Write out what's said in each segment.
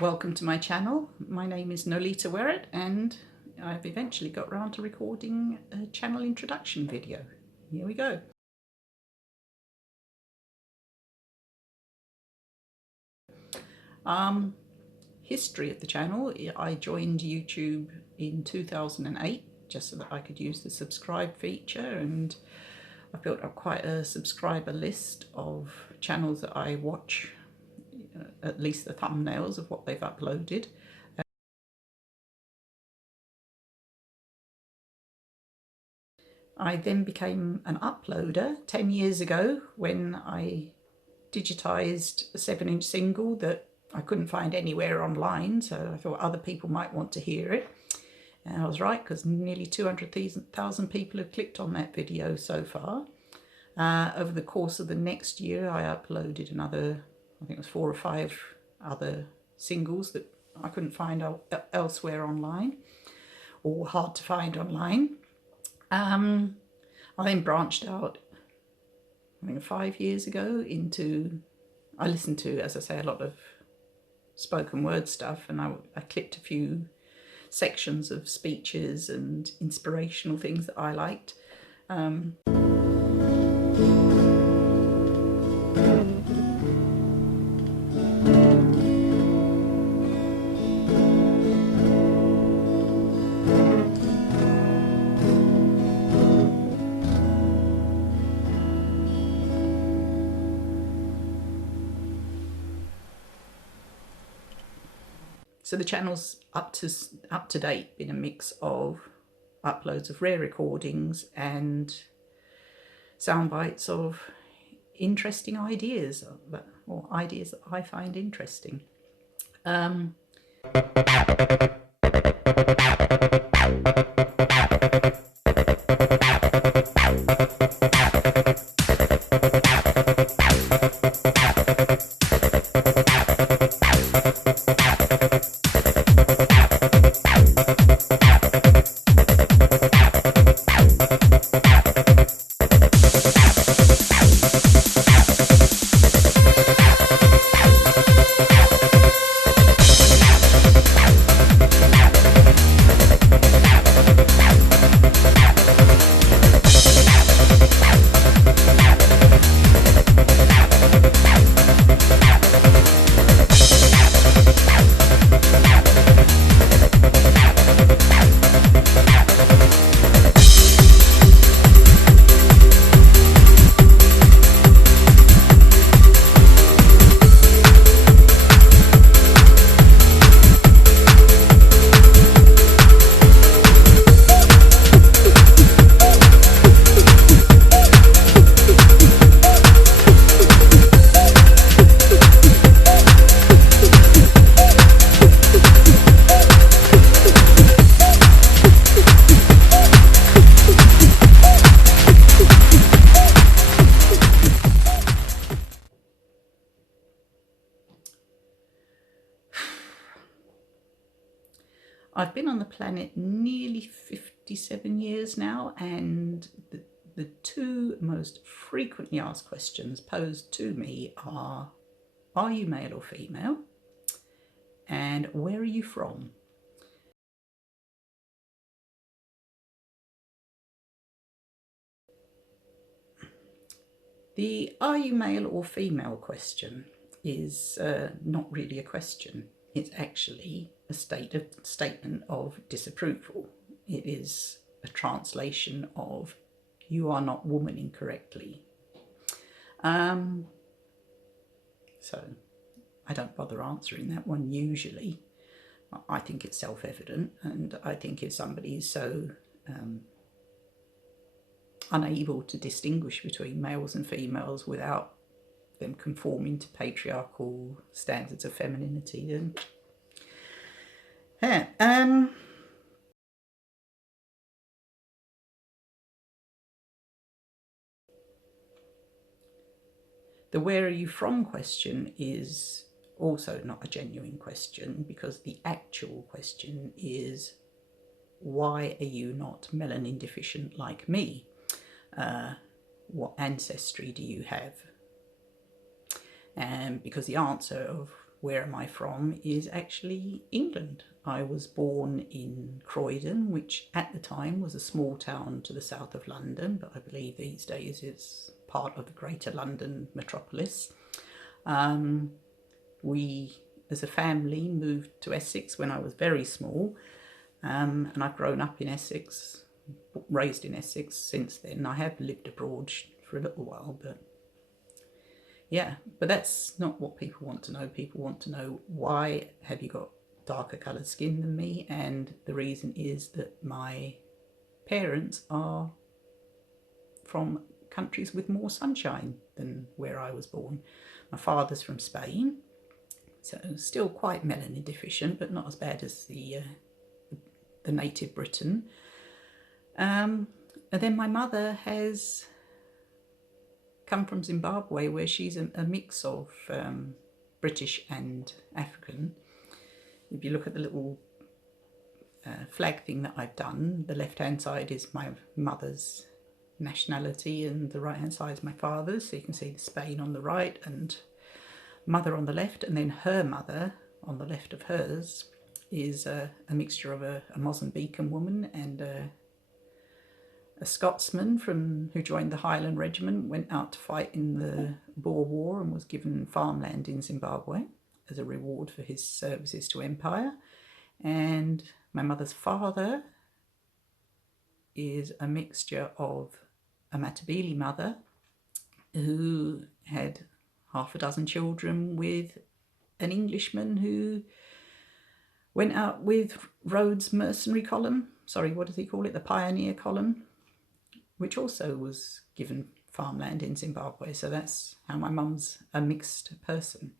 Welcome to my channel. My name is Nolita Werrett and I've eventually got around to recording a channel introduction video. Here we go. History of the channel. I joined YouTube in 2008 just so that I could use the subscribe feature, and I've built up quite a subscriber list of channels that I watch, at least the thumbnails of what they've uploaded. I then became an uploader 10 years ago when I digitized a 7-inch single that I couldn't find anywhere online, so I thought other people might want to hear it. And I was right, because nearly 200,000 people have clicked on that video so far. Over the course of the next year, I uploaded another, I think it was 4 or 5 other singles that I couldn't find elsewhere online, or hard to find online. I then branched out, I think 5 years ago, I listened to, as I say, a lot of spoken word stuff, and I clipped a few sections of speeches and inspirational things that I liked. So the channel's up to date been a mix of uploads of rare recordings and sound bites of interesting ideas, or ideas that I find interesting. I've been on the planet nearly 57 years now, and the two most frequently asked questions posed to me are you male or female? And where are you from? The are you male or female question is not really a question. It's actually a statement of disapproval. It is a translation of you are not womaning correctly. So I don't bother answering that one usually. I think it's self-evident, and I think if somebody is so unable to distinguish between males and females without them conforming to patriarchal standards of femininity, then yeah. The where are you from question is also not a genuine question, because the actual question is, why are you not melanin deficient like me? What ancestry do you have? Because the answer of where am I from is actually England. I was born in Croydon, which at the time was a small town to the south of London, but I believe these days it's part of the Greater London metropolis. We, as a family, moved to Essex when I was very small, and I've grown up in Essex, raised in Essex since then. I have lived abroad for a little while, but yeah, but that's not what people want to know. People want to know, why have you got darker coloured skin than me? And the reason is that my parents are from countries with more sunshine than where I was born. My father's from Spain, so still quite melanin deficient, but not as bad as the native Briton. And then my mother has come from Zimbabwe, where she's a mix of British and African. If you look at the little flag thing that I've done, the left-hand side is my mother's nationality and the right-hand side is my father's. So you can see the Spain on the right and mother on the left, and then her mother on the left of hers is a mixture of a Mozambican woman and a Scotsman who joined the Highland Regiment, went out to fight in the Boer War and was given farmland in Zimbabwe as a reward for his services to empire. And my mother's father is a mixture of a Matabele mother who had half a dozen children with an Englishman who went out with Rhodes' mercenary column. Sorry, what does he call it? The pioneer column, which also was given farmland in Zimbabwe. So that's how my mum's a mixed person.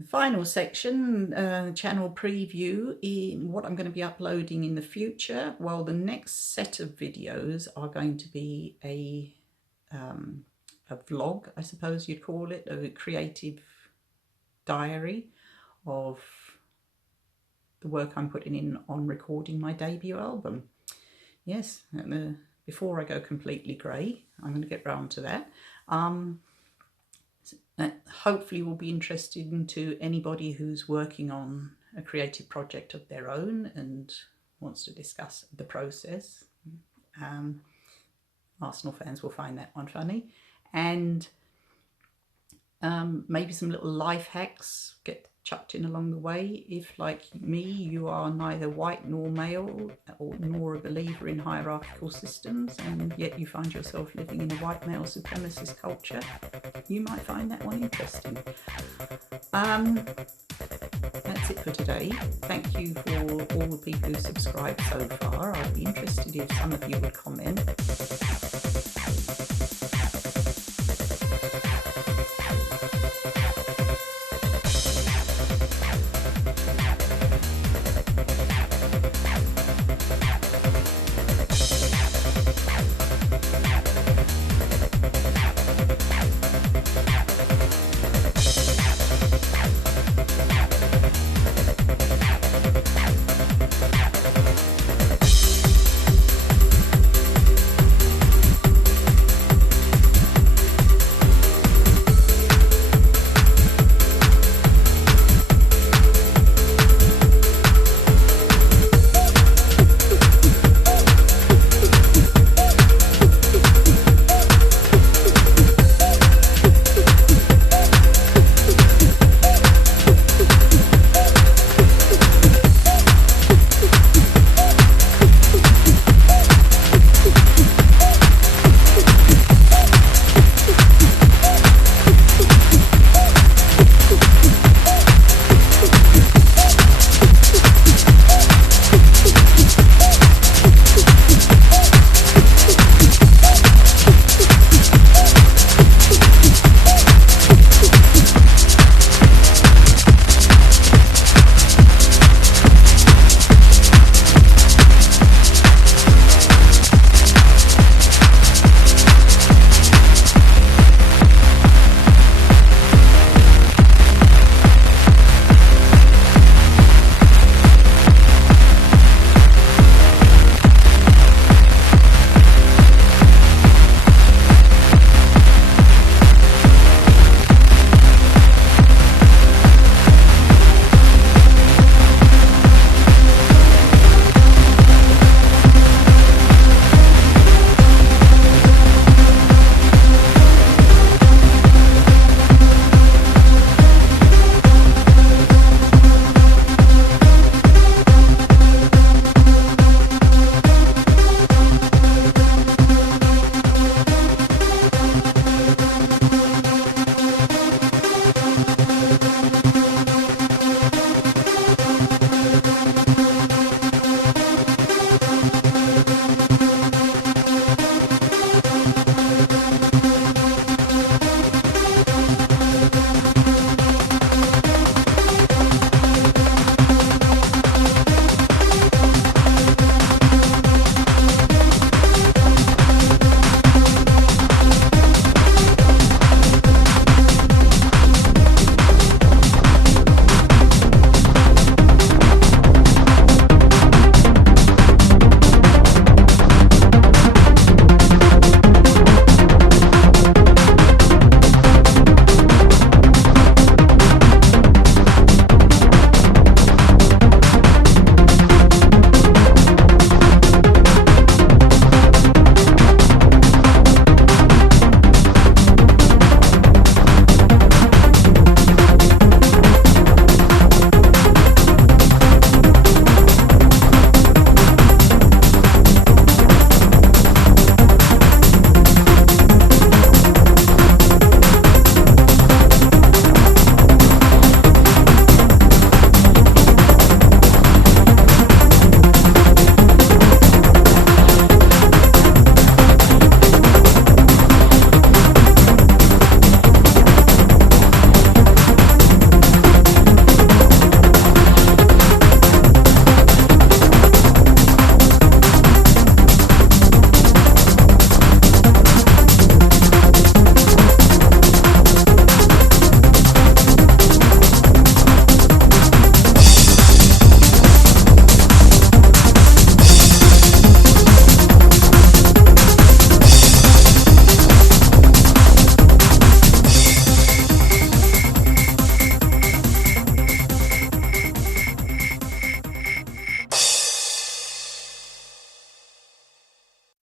The final section, channel preview, in what I'm going to be uploading in the future. Well, the next set of videos are going to be a vlog, I suppose you'd call it, a creative diary of the work I'm putting in on recording my debut album. Yes, before I go completely grey, I'm going to get round to that. That hopefully will be interesting to anybody who's working on a creative project of their own and wants to discuss the process. Arsenal fans will find that one funny. And maybe some little life hacks get chucked in along the way if, like me, you are neither white nor male nor a believer in hierarchical systems, and yet you find yourself living in a white male supremacist culture. You might find that one interesting. That's it for today. Thank you for all the people who subscribed so far. I'd be interested if some of you would comment